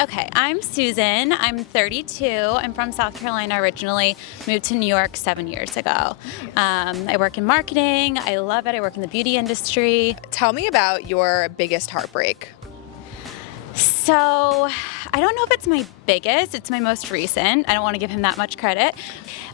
Okay, I'm Susan. I'm 32. I'm from South Carolina originally. Moved to New York 7 years ago. I work in marketing. I love it. I work in the beauty industry. Tell me about your biggest heartbreak. So I don't know if it's my biggest. It's my most recent. I don't want to give him that much credit.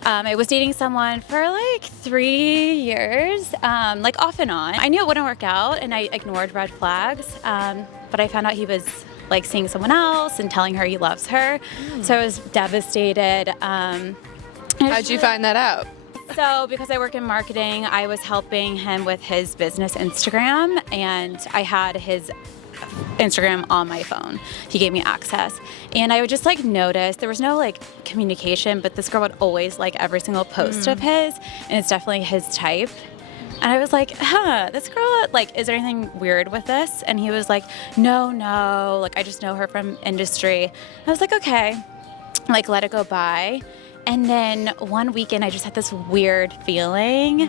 I was dating someone for like 3 years, like off and on. I knew it wouldn't work out, and I ignored red flags. But I found out he was like seeing someone else and telling her he loves her. So I was devastated. How'd you find that out? So because I work in marketing, I was helping him with his business Instagram, and I had his Instagram on my phone. He gave me access, and I would just like notice there was no like communication, but this girl would always like every single post of his, and it's definitely his type. And I was like, this girl, like, is there anything weird with this? And he was like, no, like, I just know her from industry. And I was like, okay, like, let it go by. And then one weekend, I just had this weird feeling.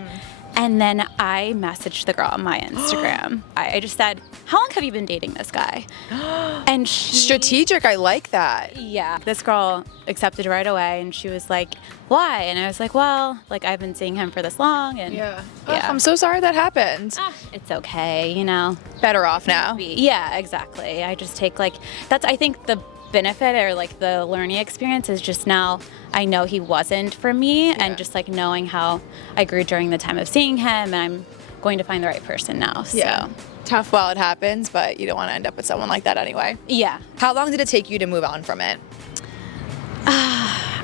And then I messaged the girl on my Instagram. I just said, how long have you been dating this guy? And Strategic, I like that. yeah, this girl accepted right away, and she was like, why? And I was like, well, like, I've been seeing him for this long, and Oh, I'm so sorry that happened. it's okay, you know. Better off now. Yeah, exactly. I just take like, that's, I think the benefit or like the learning experience is just now I know he wasn't for me, and just like knowing how I grew during the time of seeing him, and I'm going to find the right person now. So. Yeah. Tough while it happens, but you don't want to end up with someone like that anyway. Yeah. How long did it take you to move on from it?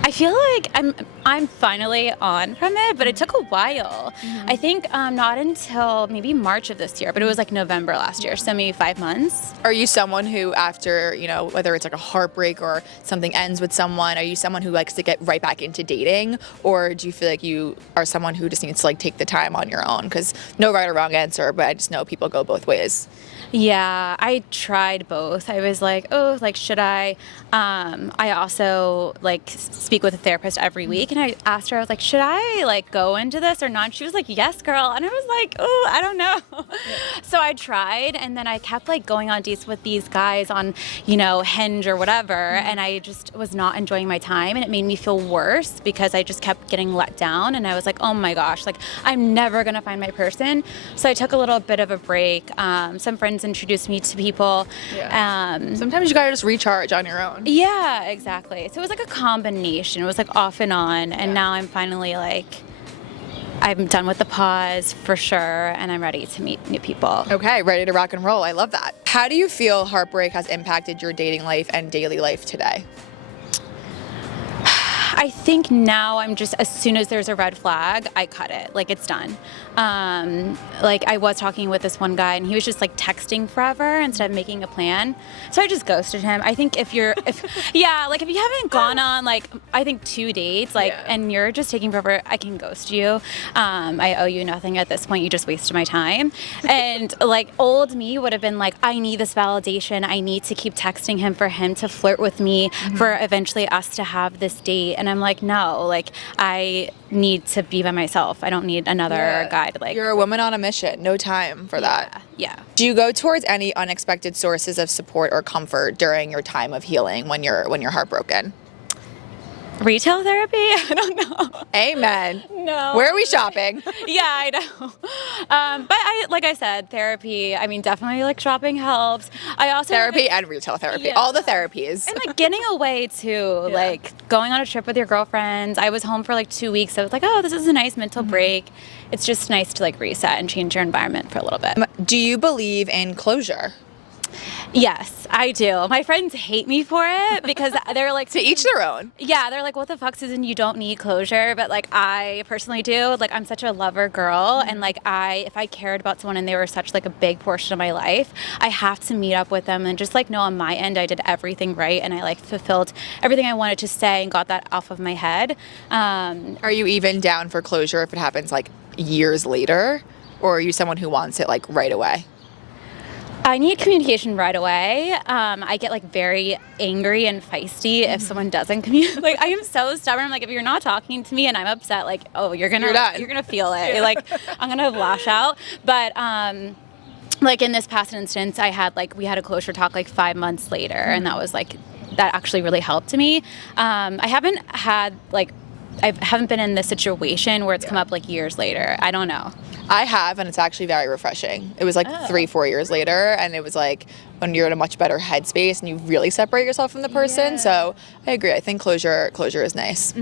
I feel like I'm finally on from it, but it took a while. I think not until maybe March of this year, but it was like November last year, so maybe 5 months. Are you someone who, after, whether it's like a heartbreak or something ends with someone, are you someone who likes to get right back into dating? Or do you feel like you are someone who just needs to like take the time on your own? Because no right or wrong answer, but I just know people go both ways. Yeah, I tried both. I was like, oh, like, should I? I also like speak with a therapist every week, and I asked her, I was like, should I like go into this or not? And she was like, yes, girl. And I was like, oh, I don't know. So I tried, and then I kept like going on dates with these guys on, Hinge or whatever, and I just was not enjoying my time, and it made me feel worse because I just kept getting let down, and I was like, oh my gosh, like I'm never gonna find my person. So I took a little bit of a break. Some friends introduced me to people. Sometimes you gotta just recharge on your own. Yeah, exactly. So it was like a combination. It was like off and on, and now I'm finally like, I'm done with the pause for sure, and I'm ready to meet new people. Okay, ready to rock and roll. I love that. How do you feel heartbreak has impacted your dating life and daily life today? I think now I'm just, as soon as there's a red flag, I cut it. Like, it's done. Like, I was talking with this one guy, and he was just like texting forever instead of making a plan. So I just ghosted him. I think if you haven't gone on like, I think 2 dates, and you're just taking forever, I can ghost you. I owe you nothing at this point. You just wasted my time. And like, old me would have been like, I need this validation. I need to keep texting him for him to flirt with me, for eventually us to have this date. And I'm like, no, like, I need to be by myself. I don't need another guy to like. You're a woman on a mission. No time for that. Yeah. Do you go towards any unexpected sources of support or comfort during your time of healing when you're heartbroken? Retail therapy? I don't know. Amen. No. Where are we shopping? Yeah, I know. But like I said, therapy, I mean, definitely like shopping helps. I also Therapy and retail therapy. Yeah. All the therapies. And like getting away too, like going on a trip with your girlfriends. I was home for like 2 weeks. So I was like, oh, this is a nice mental break. It's just nice to like reset and change your environment for a little bit. Do you believe in closure? Yes, I do. My friends hate me for it because they're like, To each their own. yeah, they're like, what the fuck, Susan, you don't need closure. But like, I personally do. Like, I'm such a lover girl, and like, if I cared about someone and they were such like a big portion of my life, I have to meet up with them and just like know on my end I did everything right, and I like fulfilled everything I wanted to say and got that off of my head. Are you even down for closure if it happens like years later, or are you someone who wants it like right away? I need communication right away. I get like very angry and feisty if someone doesn't communicate. Like, I am so stubborn. Like, if you're not talking to me and I'm upset, like, oh, you're gonna feel it. Like, I'm gonna lash out. But like in this past instance, we had a closure talk like 5 months later, and that was like that actually really helped me. I haven't had like, I haven't been in this situation where it's come up like years later. I don't know. I have, and it's actually very refreshing. It was like 3-4 years later, and it was like when you're in a much better headspace and you really separate yourself from the person. Yeah. So I agree. I think closure is nice.